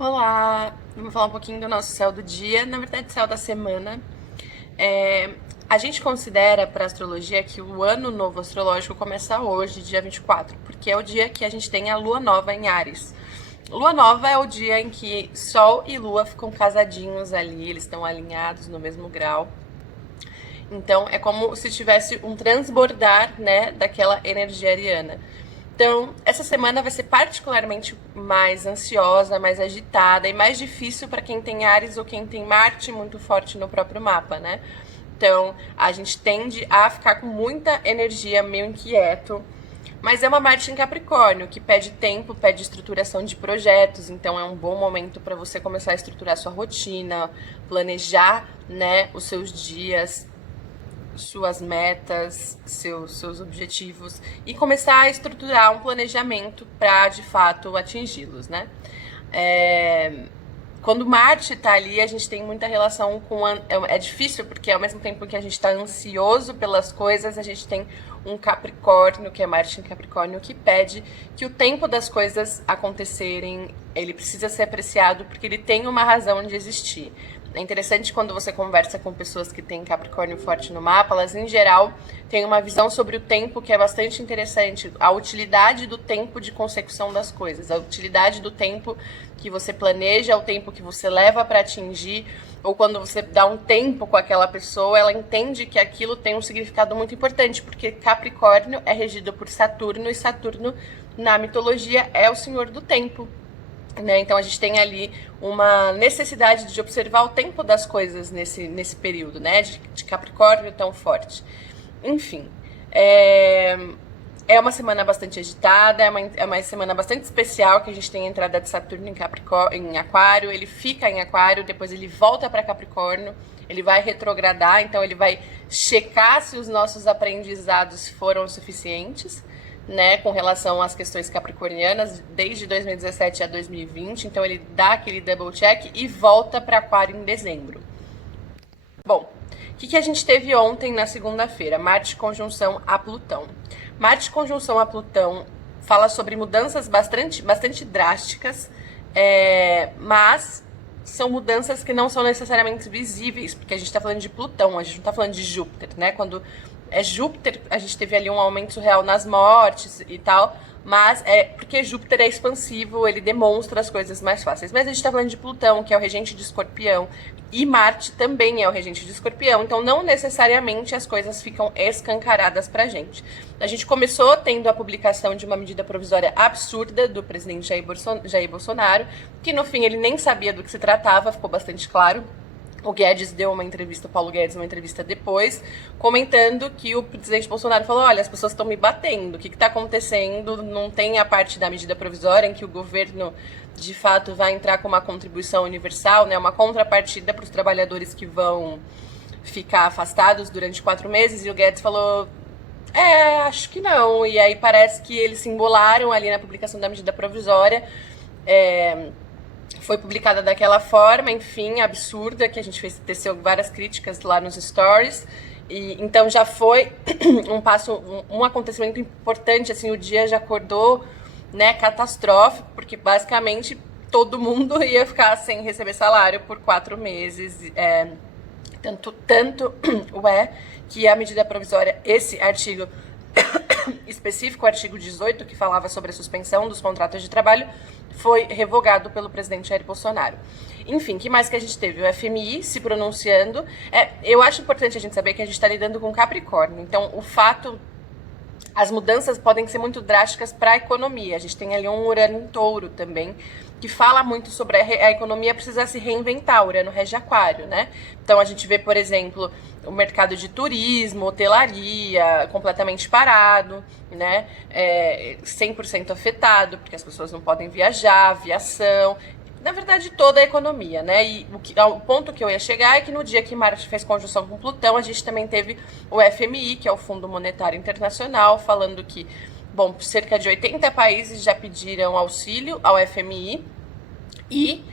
Olá! Vamos falar um pouquinho do nosso céu do dia, na verdade, céu da semana. É, a gente considera para a astrologia que o ano novo astrológico começa hoje, dia 24, porque é o dia que a gente tem a lua nova em Áries. Lua nova é o dia em que Sol e Lua ficam casadinhos ali, eles estão alinhados no mesmo grau. Então é como se tivesse um transbordar, né, daquela energia ariana. Então, essa semana vai ser particularmente mais ansiosa, mais agitada e mais difícil para quem tem Áries ou quem tem Marte muito forte no próprio mapa, né? Então, a gente tende a ficar com muita energia, meio inquieto. Mas é uma Marte em Capricórnio, que pede tempo, pede estruturação de projetos, então é um bom momento para você começar a estruturar sua rotina, planejar, né, os seus dias, suas metas, seus objetivos e começar a estruturar um planejamento para de fato atingi-los, né? Quando Marte está ali, a gente tem muita relação com. É difícil, porque ao mesmo tempo que a gente está ansioso pelas coisas, a gente tem um Capricórnio, que é Marte em Capricórnio, que pede que o tempo das coisas acontecerem, ele precisa ser apreciado, porque ele tem uma razão de existir. É interessante quando você conversa com pessoas que têm Capricórnio forte no mapa, elas em geral têm uma visão sobre o tempo que é bastante interessante, a utilidade do tempo de consecução das coisas, a utilidade do tempo que você planeja, o tempo que você leva para atingir, ou quando você dá um tempo com aquela pessoa, ela entende que aquilo tem um significado muito importante, porque Capricórnio é regido por Saturno, e Saturno, na mitologia, é o senhor do tempo. Né? Então a gente tem ali uma necessidade de observar o tempo das coisas nesse período, né? De Capricórnio tão forte. Enfim, é uma semana bastante agitada, é uma semana bastante especial, que a gente tem a entrada de Saturno em Aquário, ele fica em Aquário, depois ele volta para Capricórnio, ele vai retrogradar, então ele vai checar se os nossos aprendizados foram suficientes, né, com relação às questões capricornianas, desde 2017 a 2020, então ele dá aquele double check e volta para Aquário em dezembro. Bom, o que a gente teve ontem na segunda-feira? Marte conjunção a Plutão. Marte conjunção a Plutão fala sobre mudanças bastante drásticas, mas são mudanças que não são necessariamente visíveis, porque a gente está falando de Plutão, a gente não está falando de Júpiter, né? Quando é Júpiter, a gente teve ali um aumento surreal nas mortes e tal, mas é porque Júpiter é expansivo, ele demonstra as coisas mais fáceis. Mas a gente está falando de Plutão, que é o regente de Escorpião, e Marte também é o regente de Escorpião, então não necessariamente as coisas ficam escancaradas pra gente. A gente começou tendo a publicação de uma medida provisória absurda do presidente Jair Bolsonaro, que no fim ele nem sabia do que se tratava, ficou bastante claro. O Guedes deu uma entrevista, o Paulo Guedes, uma entrevista depois, comentando que o presidente Bolsonaro falou: olha, as pessoas estão me batendo, o que está acontecendo? Não tem a parte da medida provisória em que o governo, de fato, vai entrar com uma contribuição universal, né, uma contrapartida para os trabalhadores que vão ficar afastados durante 4 meses. E o Guedes falou: acho que não. E aí parece que eles se embolaram ali na publicação da medida provisória. Foi publicada daquela forma, enfim, absurda, que a gente teceu várias críticas lá nos stories. E então já foi um acontecimento importante, assim, o dia já acordou, né, catastrófico, porque basicamente todo mundo ia ficar sem receber salário por 4 meses. Tanto que a medida provisória, esse artigo específico, o artigo 18, que falava sobre a suspensão dos contratos de trabalho, foi revogado pelo presidente Jair Bolsonaro. Enfim, o que mais que a gente teve? O FMI se pronunciando. Eu acho importante a gente saber que a gente está lidando com Capricórnio. Então, as mudanças podem ser muito drásticas para a economia. A gente tem ali um Urano em Touro também, que fala muito sobre a economia precisar se reinventar. O Urano rege Aquário, né? Então a gente vê, por exemplo, o mercado de turismo, hotelaria completamente parado, né? 100% afetado, porque as pessoas não podem viajar, aviação. Na verdade, toda a economia, né? E o ponto que eu ia chegar é que no dia que Marte fez conjunção com Plutão, a gente também teve o FMI, que é o Fundo Monetário Internacional, falando que, bom, cerca de 80 países já pediram auxílio ao FMI e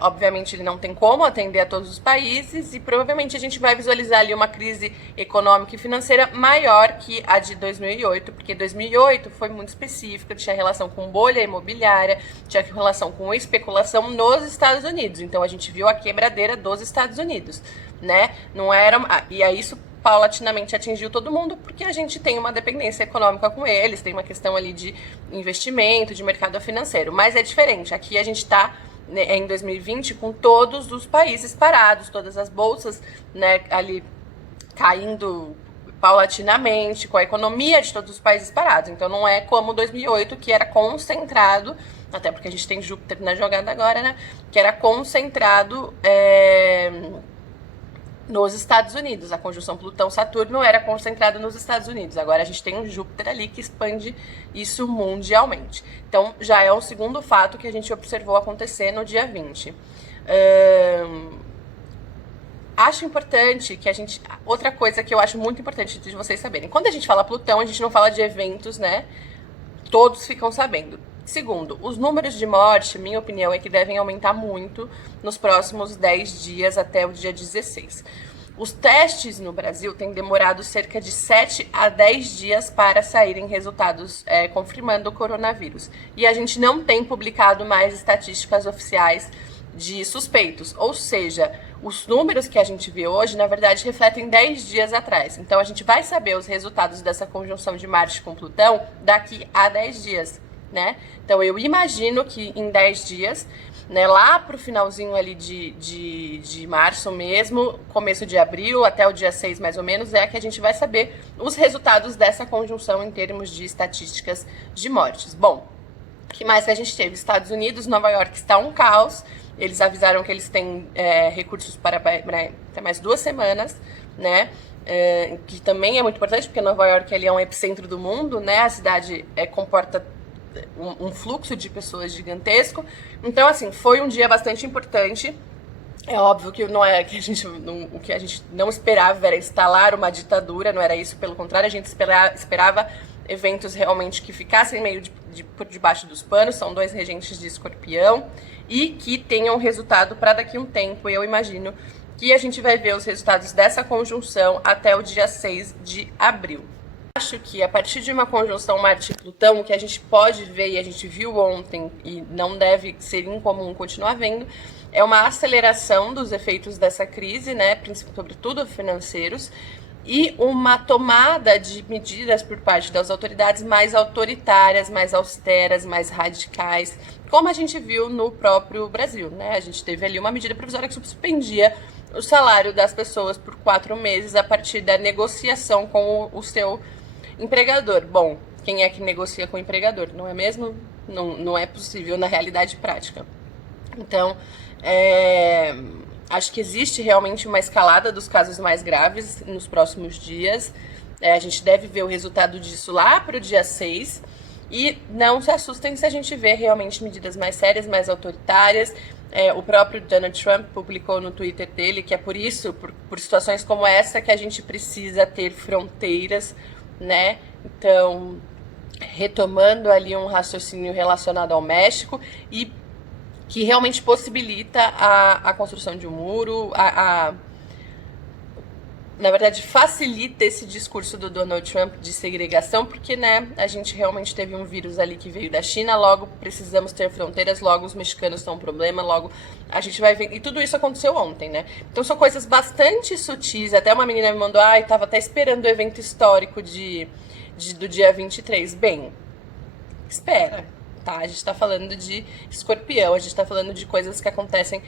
Obviamente ele não tem como atender a todos os países e provavelmente a gente vai visualizar ali uma crise econômica e financeira maior que a de 2008, porque 2008 foi muito específica, tinha relação com bolha imobiliária, tinha relação com especulação nos Estados Unidos. Então a gente viu a quebradeira dos Estados Unidos, né? Não era, e aí isso paulatinamente atingiu todo mundo, porque a gente tem uma dependência econômica com eles, tem uma questão ali de investimento, de mercado financeiro, mas é diferente. Aqui a gente está em 2020 com todos os países parados, todas as bolsas, né, ali caindo paulatinamente, com a economia de todos os países parados. Então não é como 2008, que era concentrado, até porque a gente tem Júpiter na jogada agora, né, que era concentrado nos Estados Unidos. A conjunção Plutão-Saturno era concentrada nos Estados Unidos. Agora a gente tem um Júpiter ali que expande isso mundialmente. Então já é um segundo fato que a gente observou acontecer no dia 20. Acho importante que a gente... Outra coisa que eu acho muito importante de vocês saberem. Quando a gente fala Plutão, a gente não fala de eventos, né? Todos ficam sabendo. Segundo, os números de morte, minha opinião, é que devem aumentar muito nos próximos 10 dias até o dia 16. Os testes no Brasil têm demorado cerca de 7 a 10 dias para saírem resultados confirmando o coronavírus. E a gente não tem publicado mais estatísticas oficiais de suspeitos. Ou seja, os números que a gente vê hoje, na verdade, refletem 10 dias atrás. Então, a gente vai saber os resultados dessa conjunção de Marte com Plutão daqui a 10 dias. Né? Então eu imagino que em 10 dias, né, lá pro finalzinho ali de março mesmo, começo de abril, até o dia 6 mais ou menos, é que a gente vai saber os resultados dessa conjunção em termos de estatísticas de mortes. Bom, o que mais que a gente teve? Estados Unidos, Nova York está um caos. Eles avisaram que eles têm recursos para até mais 2 semanas, né? Que também é muito importante, porque Nova York ali é um epicentro do mundo, né? A cidade comporta um fluxo de pessoas gigantesco. Então, assim, foi um dia bastante importante. É óbvio que não é que o que a gente não esperava era instalar uma ditadura, não era isso, pelo contrário, a gente esperava eventos realmente que ficassem meio por debaixo dos panos. São 2 regentes de Escorpião e que tenham resultado para daqui a um tempo. Eu imagino que a gente vai ver os resultados dessa conjunção até o dia 6 de abril. Acho que a partir de uma conjunção Marte-Plutão, que a gente pode ver e a gente viu ontem e não deve ser incomum continuar vendo, é uma aceleração dos efeitos dessa crise, né, sobretudo financeiros, e uma tomada de medidas por parte das autoridades mais autoritárias, mais austeras, mais radicais, como a gente viu no próprio Brasil, né? A gente teve ali uma medida provisória que suspendia o salário das pessoas por 4 meses a partir da negociação com o seu empregador. Bom, quem é que negocia com o empregador? Não é mesmo? Não é possível na realidade prática. Então, acho que existe realmente uma escalada dos casos mais graves nos próximos dias. A gente deve ver o resultado disso lá para o dia 6. E não se assustem se a gente ver realmente medidas mais sérias, mais autoritárias. O próprio Donald Trump publicou no Twitter dele que é por isso, por situações como essa, que a gente precisa ter fronteiras, né? Então, retomando ali um raciocínio relacionado ao México e que realmente possibilita a construção de um muro, na verdade, facilita esse discurso do Donald Trump de segregação, porque, né, a gente realmente teve um vírus ali que veio da China, logo precisamos ter fronteiras, logo os mexicanos são um problema, logo a gente vai ver... E tudo isso aconteceu ontem, né? Então são coisas bastante sutis. Até uma menina me mandou, tava até esperando o evento histórico do dia 23. Bem, espera, tá? A gente tá falando de Escorpião, a gente tá falando de coisas que acontecem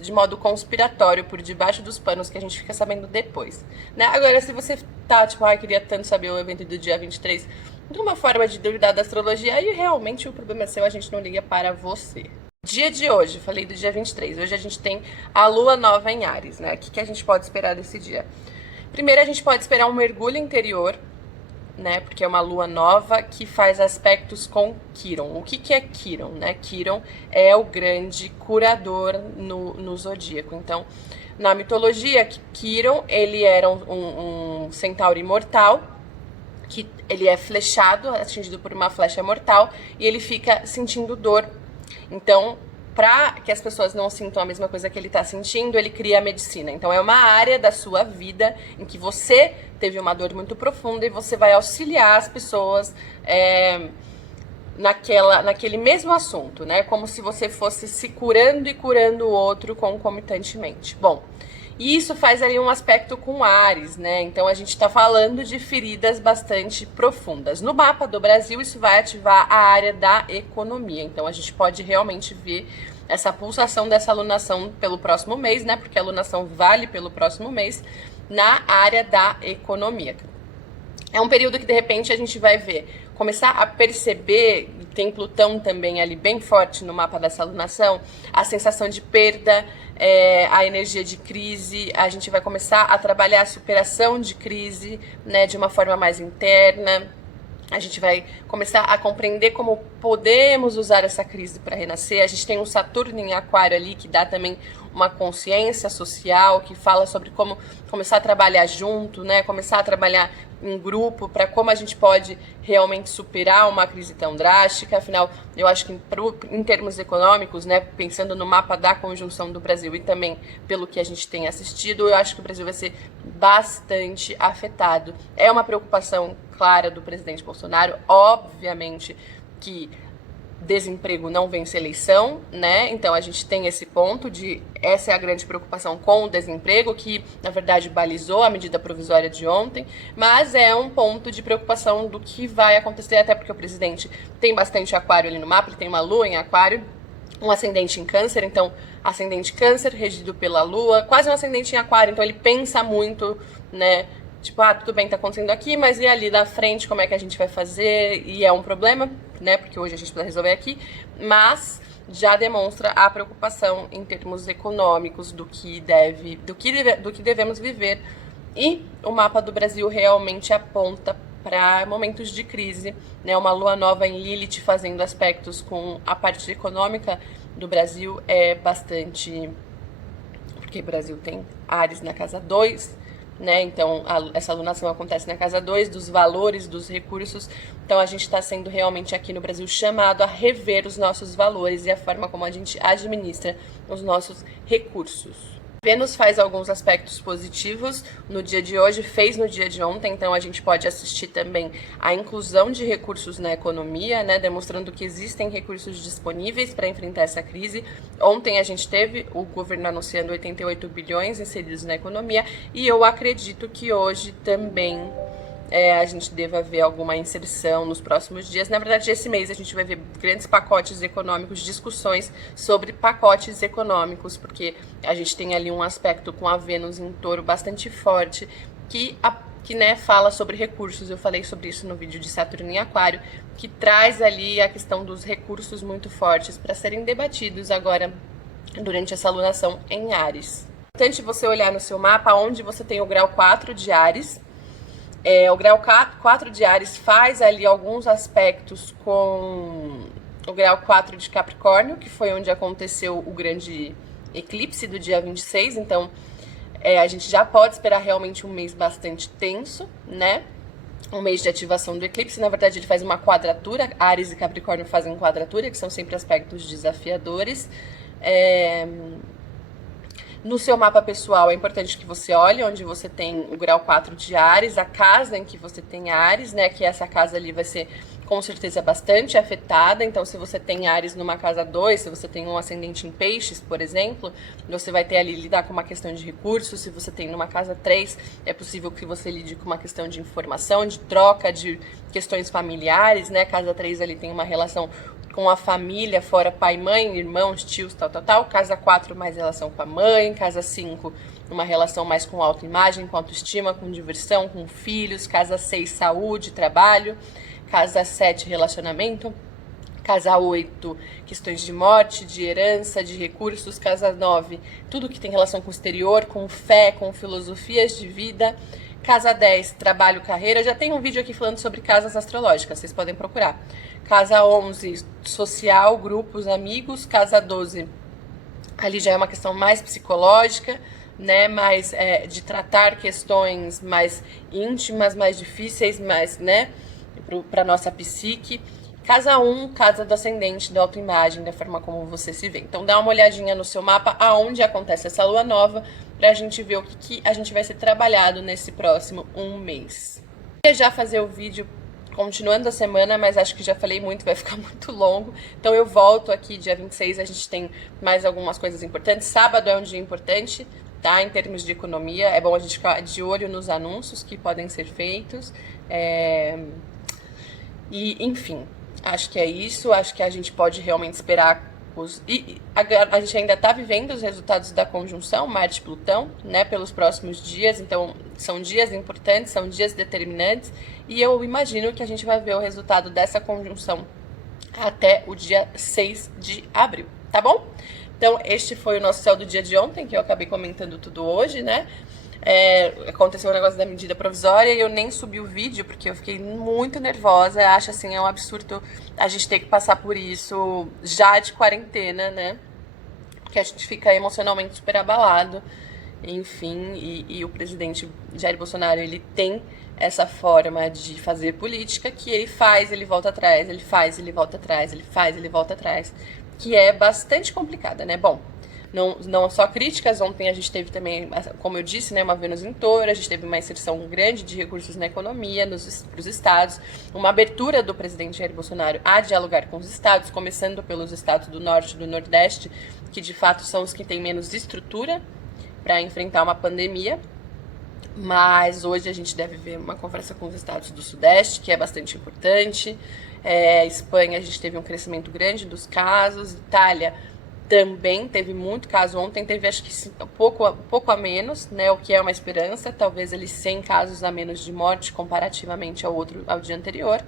de modo conspiratório, por debaixo dos panos, que a gente fica sabendo depois, né? Agora, se você tá, tipo, queria tanto saber o evento do dia 23, de uma forma de duvidar da astrologia, aí realmente o problema é seu, a gente não liga para você. Dia de hoje, falei do dia 23, hoje a gente tem a lua nova em Áries, né? O que a gente pode esperar desse dia? Primeiro, a gente pode esperar um mergulho interior, né, porque é uma lua nova que faz aspectos com Quiron. O que é Quiron, né? Quiron é o grande curador no zodíaco. Então, na mitologia, Quiron, ele era um centauro imortal, que ele é flechado, atingido por uma flecha mortal, e ele fica sentindo dor. Então, para que as pessoas não sintam a mesma coisa que ele está sentindo, ele cria a medicina. Então é uma área da sua vida em que você teve uma dor muito profunda e você vai auxiliar as pessoas naquele mesmo assunto, né? Como se você fosse se curando e curando o outro concomitantemente. Bom, e isso faz ali um aspecto com Áries, né? Então a gente está falando de feridas bastante profundas. No mapa do Brasil, isso vai ativar a área da economia. Então a gente pode realmente ver essa pulsação dessa alunação pelo próximo mês, né? Porque a alunação vale pelo próximo mês na área da economia. É um período que de repente a gente vai ver, começar a perceber, tem Plutão também ali bem forte no mapa dessa alunação, a sensação de perda, a energia de crise, a gente vai começar a trabalhar a superação de crise, né, de uma forma mais interna. A gente vai começar a compreender como podemos usar essa crise para renascer. A gente tem um Saturno em Aquário ali que dá também uma consciência social, que fala sobre como começar a trabalhar junto, né? Começar a trabalhar em grupo, para como a gente pode realmente superar uma crise tão drástica. Afinal, eu acho que em termos econômicos, né, pensando no mapa da conjunção do Brasil e também pelo que a gente tem assistido, eu acho que o Brasil vai ser bastante afetado. É uma preocupação clara do presidente Bolsonaro, obviamente que desemprego não vence eleição, né? Então a gente tem esse ponto de essa é a grande preocupação com o desemprego, que na verdade balizou a medida provisória de ontem, mas é um ponto de preocupação do que vai acontecer, até porque o presidente tem bastante aquário ali no mapa, ele tem uma lua em aquário, um ascendente em câncer, então ascendente câncer regido pela lua, quase um ascendente em aquário, então ele pensa muito, né? Tipo, tudo bem, tá acontecendo aqui, mas e ali da frente, como é que a gente vai fazer? E é um problema, né? Porque hoje a gente precisa resolver aqui, mas já demonstra a preocupação em termos econômicos do que devemos viver. E o mapa do Brasil realmente aponta para momentos de crise, né? Uma lua nova em Lilith fazendo aspectos com a parte econômica do Brasil é bastante... Porque o Brasil tem Áries na casa 2, né? Então, essa alunação acontece na casa 2, dos valores, dos recursos. Então, a gente está sendo realmente aqui no Brasil chamado a rever os nossos valores e a forma como a gente administra os nossos recursos. Vênus faz alguns aspectos positivos no dia de hoje, fez no dia de ontem, então a gente pode assistir também a inclusão de recursos na economia, né, demonstrando que existem recursos disponíveis para enfrentar essa crise. Ontem a gente teve o governo anunciando 88 bilhões inseridos na economia e eu acredito que hoje também a gente deva ver alguma inserção nos próximos dias. Na verdade, esse mês a gente vai ver grandes pacotes econômicos, discussões sobre pacotes econômicos, porque a gente tem ali um aspecto com a Vênus em Touro bastante forte, que né, fala sobre recursos. Eu falei sobre isso no vídeo de Saturno em Aquário, que traz ali a questão dos recursos muito fortes para serem debatidos agora durante essa alunação em Áries. É importante você olhar no seu mapa onde você tem o grau 4 de Áries. O grau 4 de Áries faz ali alguns aspectos com o grau 4 de Capricórnio, que foi onde aconteceu o grande eclipse do dia 26, então a gente já pode esperar realmente um mês bastante tenso, né? Um mês de ativação do eclipse. Na verdade, ele faz uma quadratura, Áries e Capricórnio fazem quadratura, que são sempre aspectos desafiadores. No seu mapa pessoal, é importante que você olhe onde você tem o grau 4 de Áries, a casa em que você tem Áries, né? Que essa casa ali vai ser, com certeza, bastante afetada. Então, se você tem Áries numa casa 2, se você tem um ascendente em Peixes, por exemplo, você vai ter ali lidar com uma questão de recursos. Se você tem numa casa 3, é possível que você lide com uma questão de informação, de troca, de questões familiares, né? Casa 3 ali tem uma relação com a família, fora pai, mãe, irmãos, tios, tal. Casa 4, mais relação com a mãe. Casa 5, uma relação mais com autoimagem, com autoestima, com diversão, com filhos. Casa 6, saúde, trabalho. Casa 7, relacionamento. Casa 8, questões de morte, de herança, de recursos. Casa 9, tudo que tem relação com o exterior, com fé, com filosofias de vida. Casa 10, trabalho, carreira. Já tem um vídeo aqui falando sobre casas astrológicas, vocês podem procurar. Casa 11, social, grupos, amigos. Casa 12, ali já é uma questão mais psicológica, né? Mais de tratar questões mais íntimas, mais difíceis, mais, né? Para nossa psique. Casa 1, casa do ascendente, da autoimagem, da forma como você se vê. Então dá uma olhadinha no seu mapa aonde acontece essa lua nova, pra gente ver o que a gente vai ser trabalhado nesse próximo um mês. Eu ia já fazer o vídeo continuando a semana, mas acho que já falei muito, vai ficar muito longo. Então eu volto aqui dia 26, a gente tem mais algumas coisas importantes. Sábado é um dia importante, tá? Em termos de economia, é bom a gente ficar de olho nos anúncios que podem ser feitos. E, enfim, acho que é isso. Acho que a gente pode realmente esperar a gente ainda está vivendo os resultados da conjunção Marte-Plutão, né, pelos próximos dias. Então, são dias importantes, são dias determinantes. E eu imagino que a gente vai ver o resultado dessa conjunção até o dia 6 de abril, tá bom? Então, este foi o nosso céu do dia de ontem, que eu acabei comentando tudo hoje, né? Aconteceu o negócio da medida provisória e eu nem subi o vídeo porque eu fiquei muito nervosa. Acho assim, é um absurdo a gente ter que passar por isso já de quarentena, né? Porque a gente fica emocionalmente super abalado. Enfim, e o presidente Jair Bolsonaro, ele tem essa forma de fazer política que ele faz, ele volta atrás, ele faz, ele volta atrás, ele faz, ele volta atrás, que é bastante complicada, né? Bom, não só críticas, ontem a gente teve também, como eu disse, né, uma Vênus em Touro, a gente teve uma inserção grande de recursos na economia, para os estados, uma abertura do presidente Jair Bolsonaro a dialogar com os estados, começando pelos estados do norte e do nordeste, que de fato são os que têm menos estrutura para enfrentar uma pandemia. Mas hoje a gente deve ver uma conversa com os estados do sudeste, que é bastante importante. Espanha, a gente teve um crescimento grande dos casos. Itália também teve muito caso. Ontem teve, acho que pouco a menos, né? O que é uma esperança. Talvez eles 100 casos a menos de morte comparativamente ao dia anterior.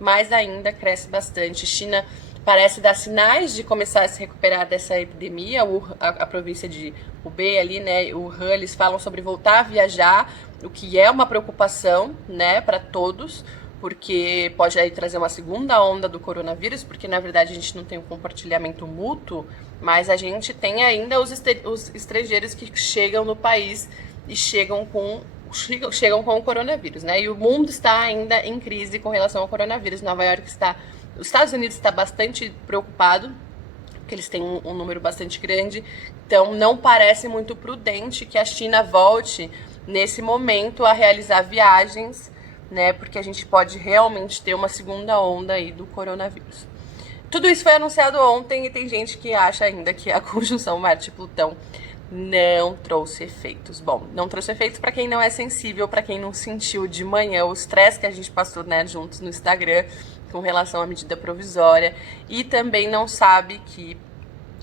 Mas ainda cresce bastante. China parece dar sinais de começar a se recuperar dessa epidemia. A província de Hubei ali, né, Wuhan, eles falam sobre voltar a viajar, o que é uma preocupação, né, para todos, porque pode aí trazer uma segunda onda do coronavírus, porque na verdade a gente não tem um compartilhamento mútuo, mas a gente tem ainda os estrangeiros que chegam no país e chegam com o coronavírus, né? E o mundo está ainda em crise com relação ao coronavírus. Nova York os Estados Unidos está bastante preocupado, porque eles têm um número bastante grande. Então, não parece muito prudente que a China volte, nesse momento, a realizar viagens, né? Porque a gente pode realmente ter uma segunda onda aí do coronavírus. Tudo isso foi anunciado ontem e tem gente que acha ainda que a conjunção Marte-Plutão não trouxe efeitos. Bom, não trouxe efeitos para quem não é sensível, para quem não sentiu de manhã o estresse que a gente passou, né, juntos no Instagram com relação à medida provisória, e também não sabe que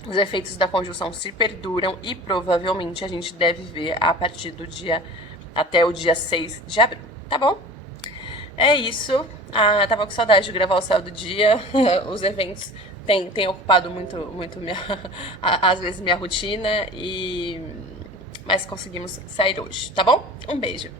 os efeitos da conjunção se perduram e provavelmente a gente deve ver a partir até o dia 6 de abril, tá bom? É isso. Tava com saudade de gravar o céu do dia. Os eventos têm ocupado muito às vezes minha rotina, mas conseguimos sair hoje, tá bom? Um beijo.